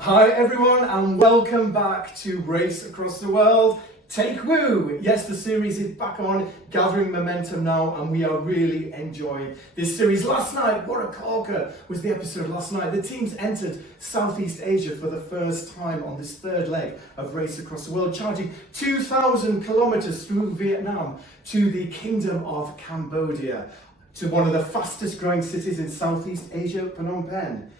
Hi everyone and welcome back to Race Across the World. Take Woo! Yes, the series is back on, gathering momentum now, and we are really enjoying this series. Last night, what a corker was the episode last night. The teams entered Southeast Asia for the first time on this third leg of Race Across the World, charging 2,000 kilometres through Vietnam to the Kingdom of Cambodia, to one of the fastest growing cities in Southeast Asia, Phnom Penh.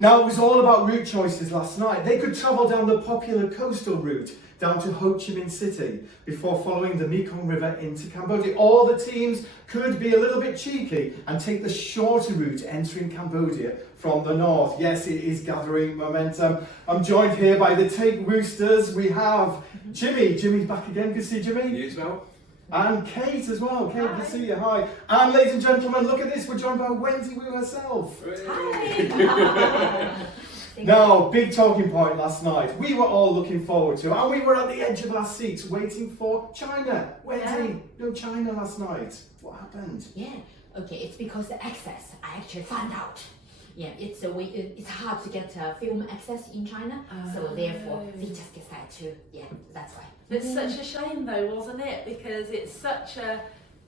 Now, it was all about route choices last night. They could travel down the popular coastal route down to Ho Chi Minh City before following the Mekong River into Cambodia. Or the teams could be a little bit cheeky and take the shorter route entering Cambodia from the north. Yes, it is gathering momentum. I'm joined here by the Take Roosters. We have Jimmy. Jimmy's back again. Good to see Jimmy. You as well. And Kate as well. Kate, good to see you. Hi. And ladies and gentlemen, look at this. We're joined by Wendy Wu herself. Hi. Now, big talking point last night. We were all looking forward to, and we were at the edge of our seats waiting for China. Wendy, no China last night. What happened? Yeah, okay, it's because the access, I actually found out. Yeah, it's hard to get film access in China, so therefore we just decided to, that's why. It's such a shame though, wasn't it? Because it's such a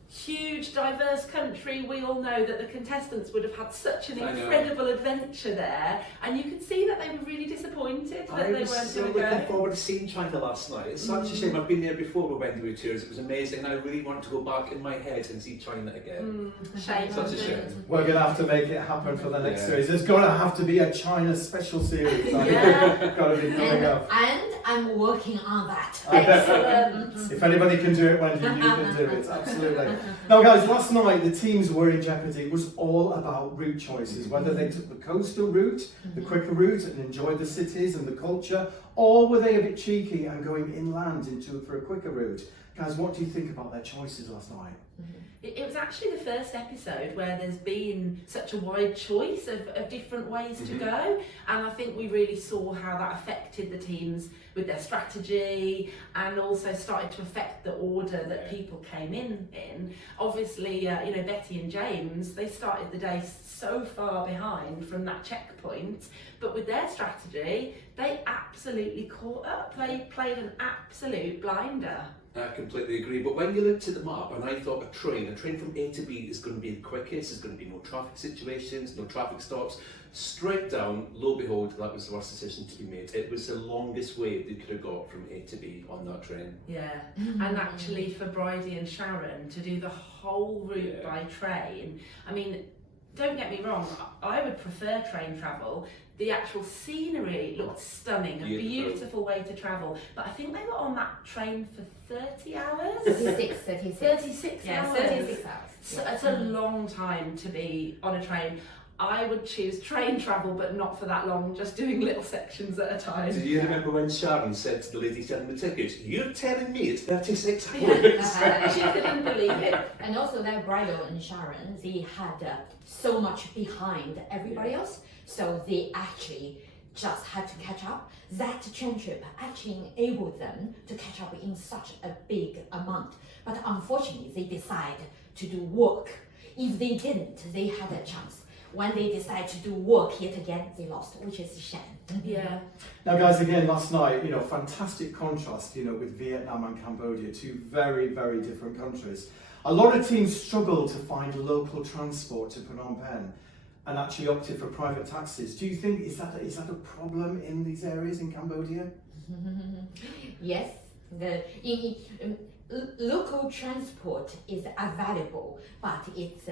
huge, diverse country. We all know that the contestants would have had such an incredible adventure there, and you could see that they were really disappointed that they weren't going to go. I was so looking forward to seeing China last night. It's such a shame. I've been there before with Wendy Wu Tours. It was amazing, and I really want to go back in my head and see China again. Shame. Such a shame. We're going to have to make it happen for the next series. There's going to have to be a China special series. Got to be coming up. And I'm working on that. Excellent. If anybody can do it, Wendy, you can do it. Absolutely. Now, guys, last night the teams were in jeopardy. It was all about route choices, whether they took the coastal route, the quicker route, and enjoyed the cities and the culture, or were they a bit cheeky and going inland for a quicker route? Guys, what do you think about their choices last night? It was actually the first episode where there's been such a wide choice of different ways to go, and I think we really saw how that affected the teams with their strategy, and also started to affect the order that people came in. Obviously, Betty and James, they started the day so far behind from that checkpoint, but with their strategy, they absolutely caught up. They played an absolute blinder. I completely agree, but when you looked at the map, and I thought a train from A to B is going to be the quickest, there's going to be no traffic situations, no traffic stops, straight down, lo and behold, that was the worst decision to be made. It was the longest way they could have got from A to B on that train. Yeah, and actually for Brydie and Sharon to do the whole route by train, I mean, don't get me wrong, I would prefer train travel. The actual scenery looked stunning, a beautiful way to travel. But I think they were on that train for 30 hours? 36 yeah, hours. 36 hours. So it's a long time to be on a train. I would choose train travel, but not for that long, just doing little sections at a time. Do you remember when Sharon said to the lady selling the tickets, "You're telling me it's 36 hours?" She couldn't believe it. And also that Brydie and Sharon, they had so much behind everybody else, so they actually just had to catch up. That train trip actually enabled them to catch up in such a big amount. But unfortunately, they decided to do work. If they didn't, they had a chance. When they decide to do work yet again, they lost, which is a shame. Yeah. Now, guys, again, last night, fantastic contrast, with Vietnam and Cambodia, two very, very different countries. A lot of teams struggled to find local transport to Phnom Penh and actually opted for private taxis. Do you think, is that a problem in these areas in Cambodia? Yes. Local transport is available, but it's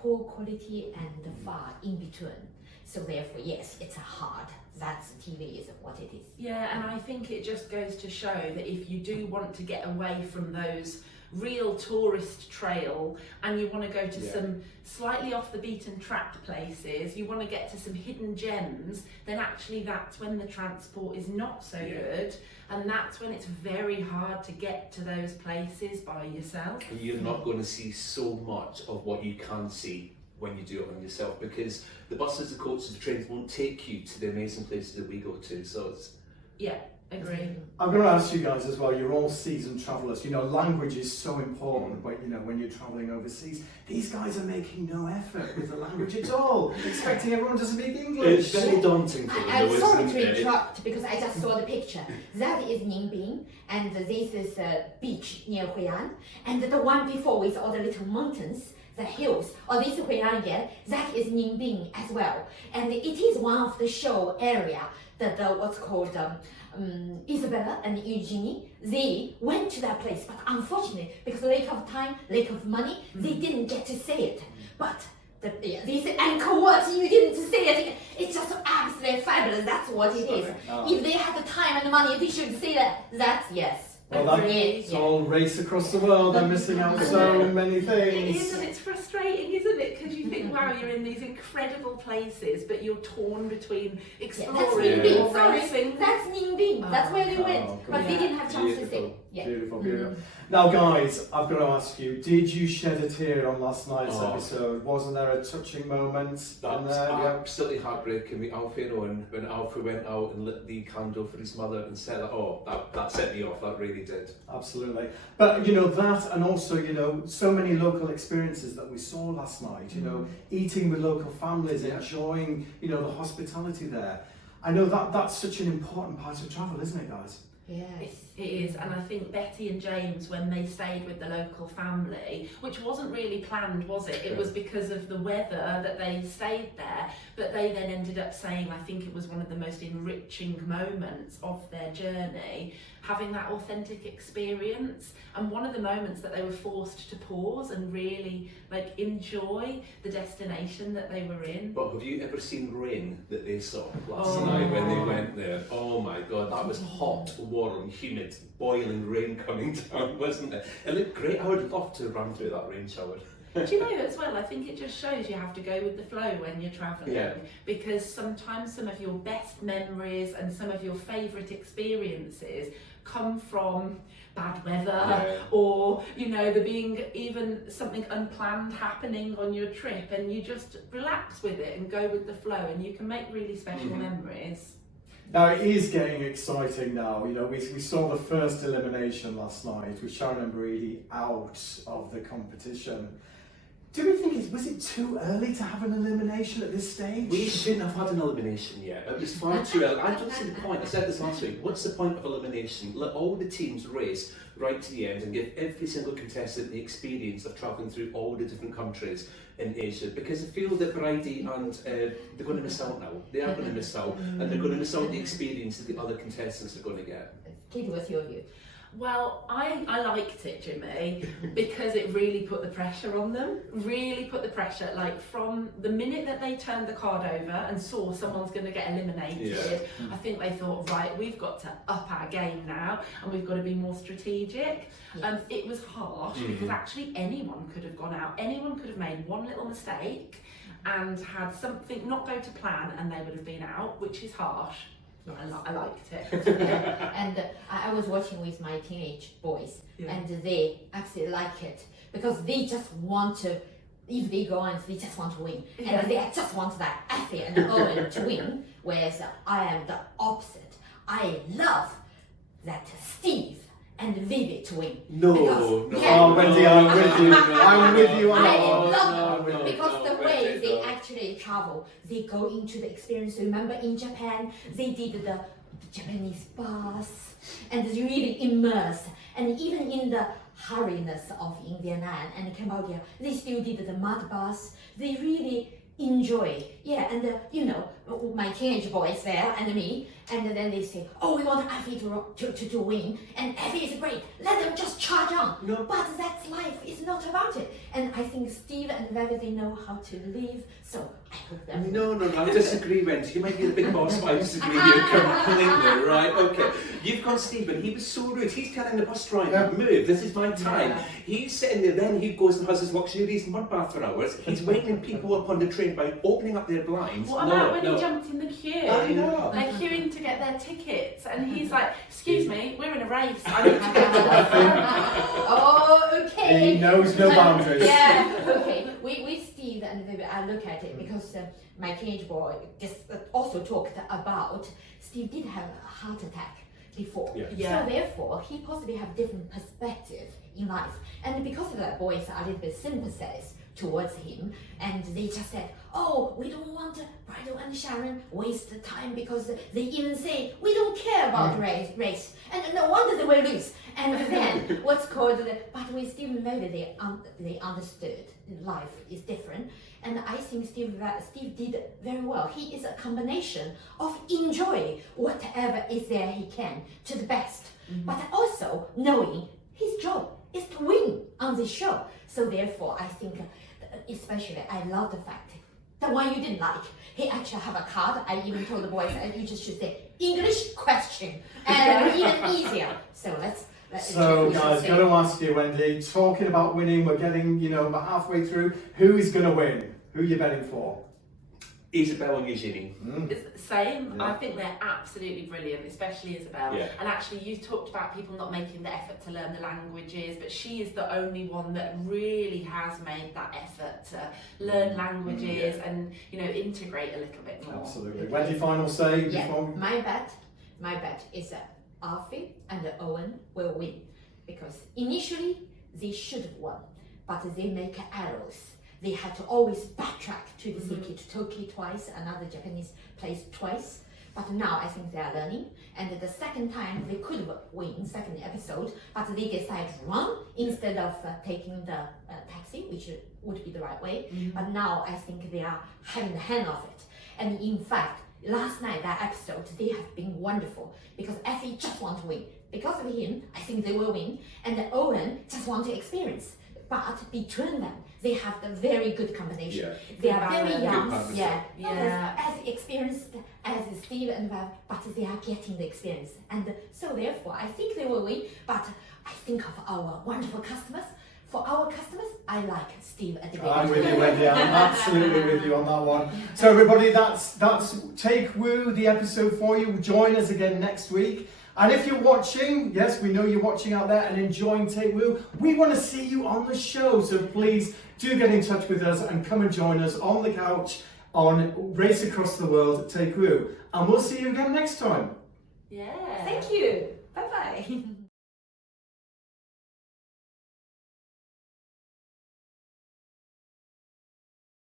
poor quality and far in between. So therefore, yes, it's hard. That's TV is what it is. Yeah, and I think it just goes to show that if you do want to get away from those real tourist trail and you want to go to some slightly off the beaten track places, you want to get to some hidden gems, then actually that's when the transport is not so good, and that's when it's very hard to get to those places by yourself. You're not going to see so much of what you can see when you do it on yourself, because the buses, the coaches, the trains won't take you to the amazing places that we go to. So it's Agree. I'm going to ask you guys as well, you're all seasoned travellers. You know, language is so important when, you know, when you're travelling overseas. These guys are making no effort with the language at all, expecting everyone to speak English. It's very daunting for them, I'm though, sorry isn't to it? interrupt because I just saw the picture. That is Ningping, and this is a beach near Hui'an, and the one before with all the little mountains, the hills, or this Hui'an again, that is Ningping as well. And it is one of the show area that what's called Isabel and Eugenie, they went to that place, but unfortunately, because lack of time, lack of money, they didn't get to see it. But this Angkor Wat, you didn't see it. It's just absolutely fabulous. That's what it is. If they had the time and the money, they should see that. That's yes. Well, that's all race across the world. They're missing out so many It things. is, and it's frustrating, isn't it? Because you think, wow, you're in these incredible places, but you're torn between That's exploring Ningping. or Sorry, racing. that's Ningping. That's where they went, but they didn't have chance to see. Beautiful. Yeah. Beautiful, beautiful. Now, guys, I've got to ask you, did you shed a tear on last night's episode? Wasn't there a touching moment in That's there? Yeah. absolutely heartbreaking with Alfie Owen when Alfie went out and lit the candle for his mother and said, that set me off, that really did. Absolutely. But, you know, that and also, you know, so many local experiences that we saw last night, you know, eating with local families, enjoying, you know, the hospitality there. I know that's such an important part of travel, isn't it, guys? Yes. It is, and I think Betty and James, when they stayed with the local family, which wasn't really planned, was it? It was because of the weather that they stayed there, but they then ended up saying, I think it was one of the most enriching moments of their journey, having that authentic experience, and one of the moments that they were forced to pause and really like enjoy the destination that they were in. But have you ever seen rain that they saw last night when they went there? Oh my God, that was hot, warm, humid, boiling rain coming down, wasn't it? It looked great. I would love to run through that rain shower. Do you know as well, I think it just shows you have to go with the flow when you're travelling, because sometimes some of your best memories and some of your favourite experiences come from bad weather or, you know, there being even something unplanned happening on your trip, and you just relax with it and go with the flow, and you can make really special memories. Now it is getting exciting now. You know, we saw the first elimination last night with Sharon and Brydie out of the competition. Do we think was it too early to have an elimination at this stage? We shouldn't have had an elimination yet. It was far too early. I don't see the point. I said this last week. What's the point of elimination? Let all the teams race right to the end and give every single contestant the experience of travelling through all the different countries in Asia. Because I feel that Brydie and they're going to miss out now. They are going to miss out, and they're going to miss out the experience that the other contestants are going to get. Kate, what's your view? Well, I liked it, Jimmy, because it really put the pressure on them, really put the pressure, like from the minute that they turned the card over and saw someone's going to get eliminated, I think they thought, right, we've got to up our game now and we've got to be more strategic. It was harsh because actually anyone could have gone out, anyone could have made one little mistake and had something not go to plan and they would have been out, which is harsh. Yes. I liked it. And I was watching with my teenage boys, and they absolutely like it because they just want to. If they go on, they just want to win, and they just want that Alfie and Owen to win. Whereas I am the opposite. I love that Steve and Vivi to win. Oh, Wendy, I'm with you. I'm with you on that one. Love them because the way they actually travel, they go into the experience. Remember in Japan, they did the Japanese bus and they really immersed. And even in the hurriness of in Vietnam and Cambodia, they still did the mud bus. They really enjoy, and you know, my teenage boys there and me, and then they say, oh, we want Alfie to win, and Alfie is great, let them just charge on. No. But that's life, it's not about it. And I think Steve and Vivi, they know how to live, so I hope that. No, I disagree, Wendy. You might be the big boss, but I disagree with you completely, right? Okay. You've got Stephen, he was so rude. He's telling the bus driver, move, this is my time. Yeah. He's sitting there, then he goes and has his luxurious mud bath for hours. He's waking people up on the train by opening up their blinds. What about when he jumped in the queue? I know. They're queuing to get their tickets, and he's like, excuse me, we're in a race. I need to get to the front. Oh, okay. He knows no boundaries. Okay. With Steve and Vivi, I look at it because my teenage boy just also talked about Steve did have a heart attack before. Yeah. So therefore, he possibly have different perspective in life. And because of that, boys are a little bit sympathized towards him, and they just said, oh, we don't want Brydie and Sharon waste the time, because they even say we don't care about race, and no wonder they will lose. And then what's called but with Steve, maybe they understood life is different. And I think Steve did very well. He is a combination of enjoy whatever is there he can to the best, but also knowing his job is to win on this show. So therefore, I think, especially, I love the fact, the one you didn't like, he actually have a card. I even told the boys, you just should say English question, and even easier. So let's So guys, got to ask you, Wendy, talking about winning, we're getting, about halfway through. Who is going to win? Who are you betting for? Isabel and Eugenie. It's same. I think they're absolutely brilliant, especially Isabel. Yeah. And actually, you talked about people not making the effort to learn the languages, but she is the only one that really has made that effort to learn languages and integrate a little bit more. Absolutely. Wendy, final say before we... My bet is that Alfie and Owen will win, because initially they should have won, but they make errors. They had to always backtrack to the city, to Tokyo twice, another Japanese place twice. But now I think they are learning. And the second time they could win, second episode, but they decided to run instead of taking the taxi, which would be the right way. But now I think they are having the hang of it. And in fact, last night, that episode, they have been wonderful, because Effie just want to win. Because of him, I think they will win. And Owen just want to experience. But between them, they have the very good combination. Yeah. They are very young, Yeah. as experienced as Steve and Val, but they are getting the experience. And so therefore, I think they will win. But I think of our wonderful customers. For our customers, I like Steve at the beginning. I'm with you, Wendy. I'm absolutely with you on that one. So everybody, that's Take Woo, the episode for you. Join us again next week. And if you're watching, yes, we know you're watching out there and enjoying Take Woo, we want to see you on the show. So please do get in touch with us and come and join us on the couch on Race Across the World, Take Woo. And we'll see you again next time. Yeah. Thank you. Bye-bye.